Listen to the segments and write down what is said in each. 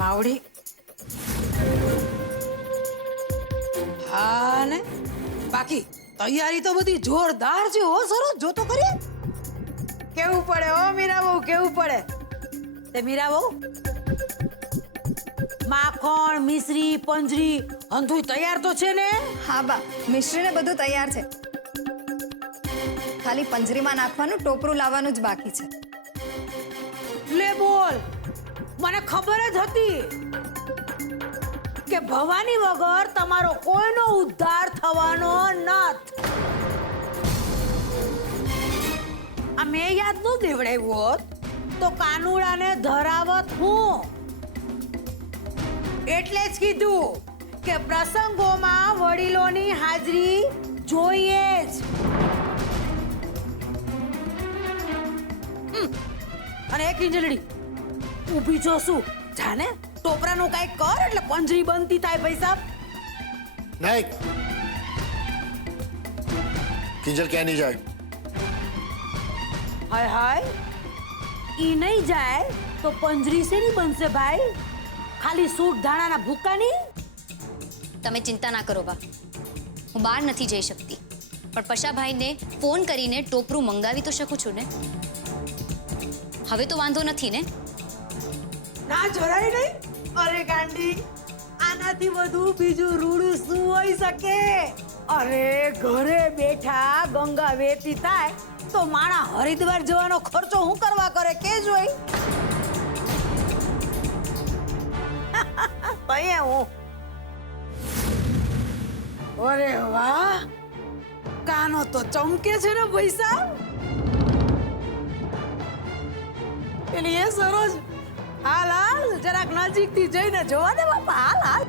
માવડી હા ને બાકી તૈયારી તો બધી જોરદાર છે હો સરોજ જો તો કરીએ કેવું પડે હો મીરા બહુ કેવું પડે તે મીરા બહુ માખણ મિશ્રી પંજરી હંધુય તૈયાર તો છે ને હા બા મિશ્રી ને બધું તૈયાર છે ખાલી પંજરીમાં નાખવાનું ટોપરું લાવવાનું જ બાકી છે લે બોલ મને ખબર જ હતી કે ભવાની વગર તમારો કોઈનો ઉદ્ધાર થવાનો નથી આ મેં યાદ ન દેવડાવ્યું હોત તો કાનુડાને ધરાવત હું એટલે જ કીધું કે પ્રસંગોમાં વડીલોની હાજરી જોઈએ જ અને એક ઇંજલડી ઊભી છો શું જાને ટોપરાનું કાંઈક કર એટલે પંજરી બનતી થાય પૈસા नहीं किंजल क्या नहीं जाए હાય હાય ઈ નહીં જાય તો પંજરી સે નહીં બનશે ભાઈ ખાલી સૂટ ધાણાના ભૂકાની તમે ચિંતા ના કરો બા હું બહાર નથી જઈ શકતી પણ પશાભાઈને ફોન કરીને ટોપરું મંગાવી તો શકું છું ને હવે તો વાંધો નથી ને ના જરાય નહીં અરે ગાંડી આનાથી વધુ બીજું રૂડું શું હોઈ શકે અરે ઘરે બેઠા ગંગા વેતી થાય તો માણા હરિદ્વાર જવાનો ખર્ચો હું કરવા કરે કે જોઈ અહીંયા હું અરે વાહ કાનો તો ચમકે છે ને પૈસા પેલી એ સરોજ હાલ હાલ જરાક નજીકથી જઈને જોવા દે બાપા હાલ હાલ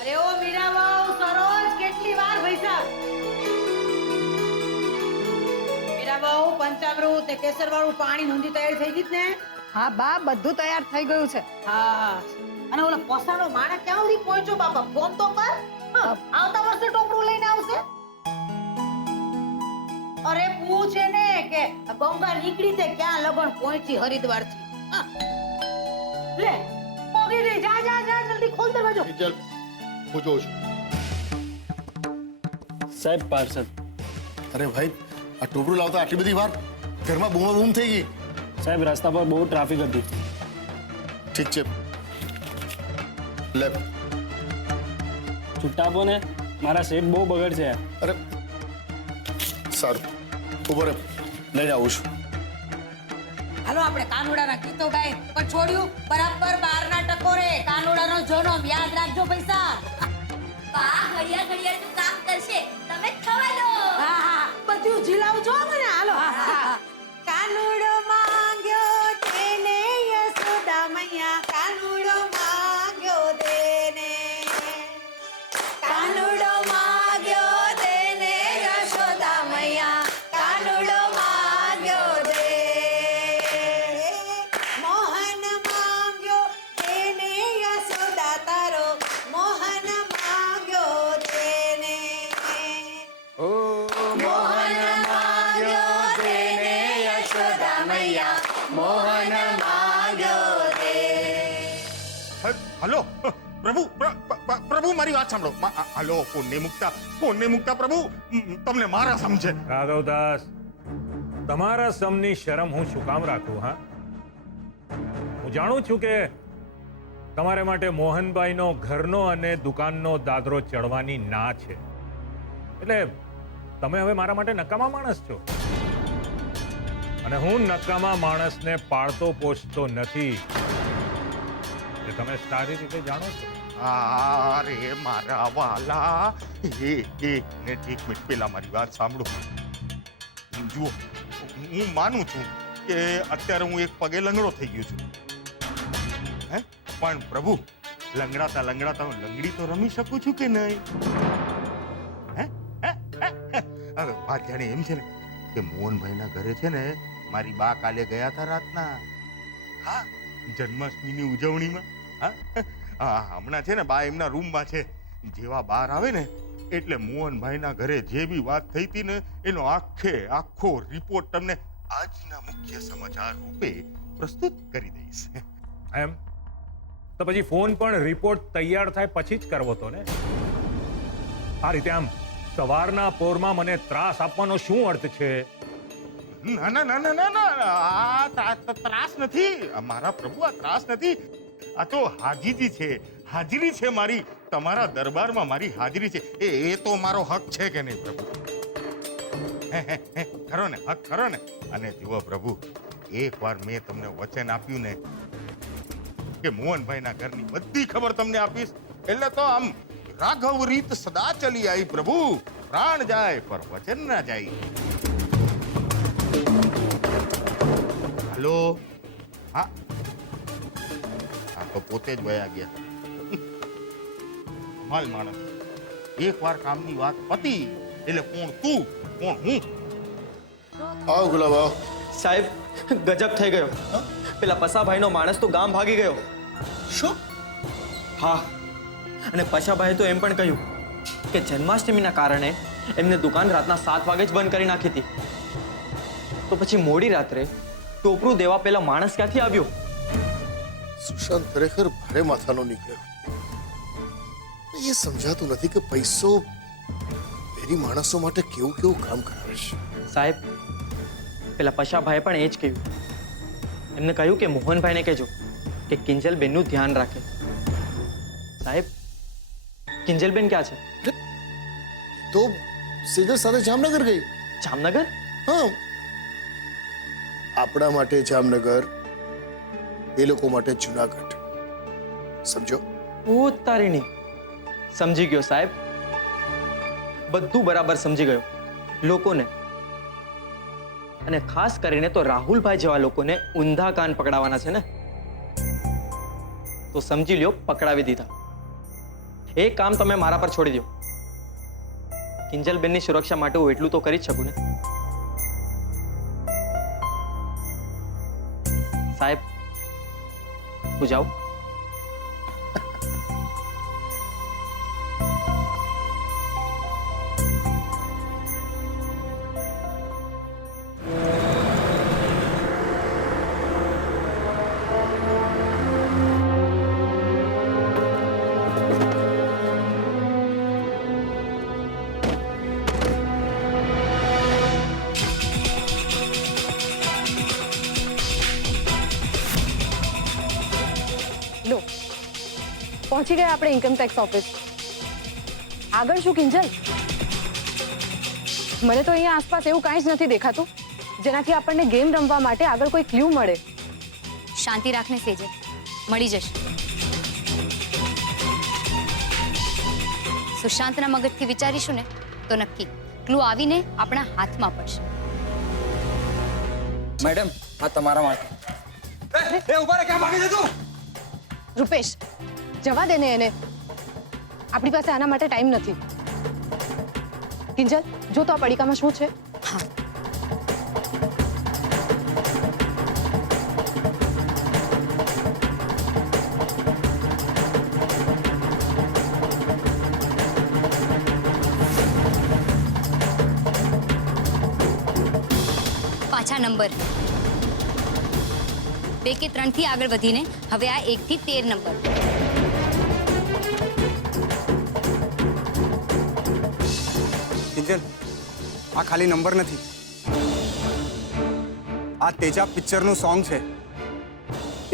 અરે ઓ મીરાબાઉ સરોજ કેટલી વાર પૈસા મીરાબાઉ પંચામૃત તે કેસર વાળું પાણી નોંધી તૈયાર થઈ ગઈ ને હા બા બધું તૈયાર થઈ ગયું છે હા અને ઓલા પોસાનો માણસ ક્યાં સુધી પહોંચ્યો બાપા ફોન તો કર આવતા વર્ષે ટોપરું લઈને આવશે અરે પૂછે ને કે ગંગા નીકળી તે ક્યાં લગન પહોંચી હરિદ્વાર થી લે પોગી ગઈ જા જા જા જલ્દી ખોલ દરવાજો किंजल पूछो साहब पार्सल अरे भाई आ टोपरू लावता आटली बधी वार घरमा बूमा बूम થઈ ગઈ साहब रास्ता पर बहुत ट्राफिक હતી ઠીક છે લે છૂટા આપો ને મારા સેટ બહુ બગડ છે અરે સારું ઉપર લઈને આવું છું હાલો આપણે કાનુડાના ગીતો ગાય પણ છોડ્યું બરાબર 12 ના ટકોરે કાનુડાનો જન્મ યાદ રાખજો પૈસા બા ઘડિયા ઘડિયાનું કામ કરશે તમે થવા દો હા હા બધું જીલાવજો મને હાલો હા હા કાનુડો માંગ્યો તેને યશોદા મૈયા કાનુડો માંગ્યો તેને કાનુડો માંગ્યો તેને યશોદા મૈયા કાનુડો માંગ્યો દે મોહન માંગ્યો તેને યશોદા તારો મોહન માંગ્યો તેને મોહન માંગ્યો તેને યશોદા મૈયા મોહન માંગ્યો દે હલો પ્રભુ પ્રભુ મારી વાત સાંભળો હલો ફોનને મુકતા પ્રભુ તમને મારા સમજે રાઘવદાસ તમારા સમની શરમ હું શું કામ રાખું હા હું જાણું છું કે તમારે માટે મોહનભાઈનો ઘરનો અને દુકાનનો દાદરો ચડવાની ના છે એટલે તમે હવે મારા માટે નકામા માણસ છો અને હું નકામા માણસને પાળતો પોષતો નથી એ તમે સારી રીતે જાણો છો અરે મારા વાલા એક મિનિટ પેલા મારી વાત સાંભળો જુઓ હું માનું છું કે અત્યારે હું એક પગે લંગડો થઈ ગયો છું હે પણ પ્રભુ લંગડાતા હું લંગડી તો રમી શકું છું કે નહીં હે હવે વાત જાણે એમ છે ને કે મોહનભાઈના ઘરે છે ને મારી બા કાલે ગયા હતા રાતના હા જન્માષ્ટમીની ઉજવણીમાં હા હમણાં છે ને બા એમના રૂમમાં છે જેવા બહાર આવે ને એટલે મોહનભાઈના ઘરે જે બી વાત થઈ હતી ને એનો આખો રિપોર્ટ તમને આજના મુખ્ય સમાચાર રૂપે પ્રસ્તુત કરી દઈશ. એમ તો પછી ફોન પણ રિપોર્ટ તૈયાર થાય પછી જ કરવો તો ને. આ રીતે આમ સવારના પોરમાં મને ત્રાસ આપવાનો શું અર્થ છે? ના ના ના ના ના ના, આ ત્રાસ નથી મારા પ્રભુ, આ ત્રાસ નથી. આ તો હાજીજી છે, હાજરી છે મારી. તમારા દરબારમાં મારી હાજરી છે. એ તો મારો હક છે કે નહીં પ્રભુ? ખરો ને, હક ખરો ને. અને જુઓ પ્રભુ, એકવાર મેં તમને વચન આપ્યું ને કે મોહનભાઈના ઘરની બધી ખબર તમને આપીશ, એટલે તો આમ રાઘવ રીત સદા ચલી આવી પ્રભુ. પ્રાણ જાય પર વચન ના જાય. હલો, હા તો પોતે જ વયા ગયા. માલ માણસ, એકવાર કામની વાત પતી એટલે કોણ તું કોણ હું. આવ ગુલાબ આવ. સાહેબ, ગજબ થઈ ગયો. પેલા પસાભાઈનો માણસ તો ગામ ભાગી ગયો. શું? હા, અને પસાભાઈએ તો એમ પણ કહ્યું કે જન્માષ્ટમીના કારણે એમને દુકાન રાતના 7 વાગે જ બંધ કરી નાખી હતી. તો પછી મોડી રાત્રે ટોપરું દેવા પેલા માણસ ક્યાંથી આવ્યો? સુશાંત ખરેખર ભારે માથાનો નીકળ્યો. એ સમજાતું નથી કે પૈસો મેરી માણસો માટે કેવું કેવું કામ કરાવે છે. સાહેબ, પેલા પસાભાઈએ પણ એ જ કહ્યું. એમને કહ્યું કે મોહનભાઈને કહેજો કે કિંજલબેનનું ધ્યાન રાખે. સાહેબ, કિંજલબેન ક્યાં છે? તો સેજલ સાથે જામનગર ગઈ. જામનગર? હા, આપણા માટે જામનગર, એ લોકો માટે જુનાગઢ. સમજો? તારીની સમજી ગયો સાહેબ, બધું બરાબર સમજી ગયો. લોકોને, અને ખાસ કરીને તો રાહુલભાઈ જેવા લોકોને ઊંધા કાન પકડાવાના છે ને, તો સમજી લ્યો પકડાવી દીધા. એ કામ તમે મારા પર છોડી દો. કિંજલબેનની સુરક્ષા માટે હું એટલું તો કરી જ શકું ને. સાહેબ, હું જાઉં? લો, પહોંચી ગયા આપણે ઇન્કમટેક્સ ઓફિસ. આગળ શું કિંજલ? મને તો અહીંયા આસપાસ એવું કાંઈ જ નથી દેખાતું જેનાથી આપણને ગેમ રમવા માટે આગળ કોઈ ક્લ્યુ મળે. શાંતિ રાખને સેજલ, મળી જશે. સુશાંતના મગજથી વિચારીશું ને તો નક્કી ક્લુ આવીને આપણા હાથમાં પડશે. મેડમ, આ તમારા માટે. રૂપેશ, જવા દે ને એને. આપણી પાસે આના માટે ટાઈમ નથી. કિંજલ, જો તો આ પડીકામાં શું છે? હા, પાછા નંબર 2 કે 3 થી આગળ વધીને હવે આ 1 થી 13 નંબર. કિંજલ, આ ખાલી નંબર નથી, આ તેજા પિક્ચરનું સોંગ છે.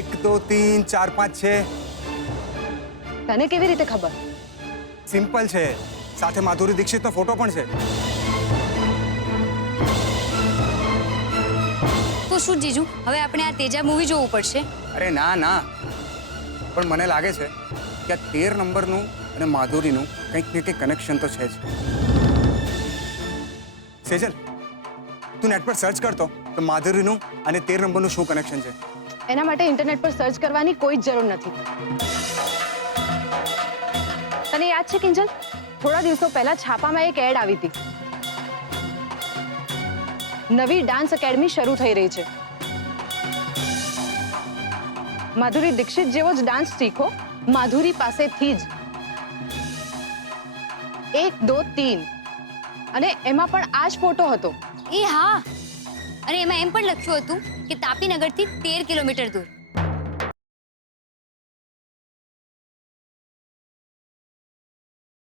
1 2 3 4 5 છે. તને કેવી રીતે ખબર? સિમ્પલ છે, સાથે માધુરી દીક્ષિતનો ફોટો પણ છે. તો શું જીજુ, હવે આપણે આ તેજા મૂવી જોવું પડશે? અરે ના ના, પણ મને લાગે છે કે આ 13 નંબરનું અને માધુરીનું કંઈક ને કંઈક કનેક્શન તો છે જ. સેજલ, તું નેટ પર સર્ચ કરતો તો માધુરીનું અને 13 નંબરનું શું કનેક્શન છે. એના માટે ઇન્ટરનેટ પર સર્ચ કરવાની કોઈ જ જરૂર નથી. તને યાદ છે કિંજલ, થોડા દિવસો પહેલા છાપામાં એક એડ આવી હતી. નવી ડાન્સ એકેડમી શરૂ થઈ રહી છે. માધુરી દીક્ષિત જેવો જ ડાન્સ શીખો માધુરી પાસેથી જ. 1 2 3 અને એમાં પણ આ જ ફોટો હતો. એ હા, અને એમાં એમ પણ લખ્યું હતું કે તાપીનગરથી 13 કિલોમીટર દૂર.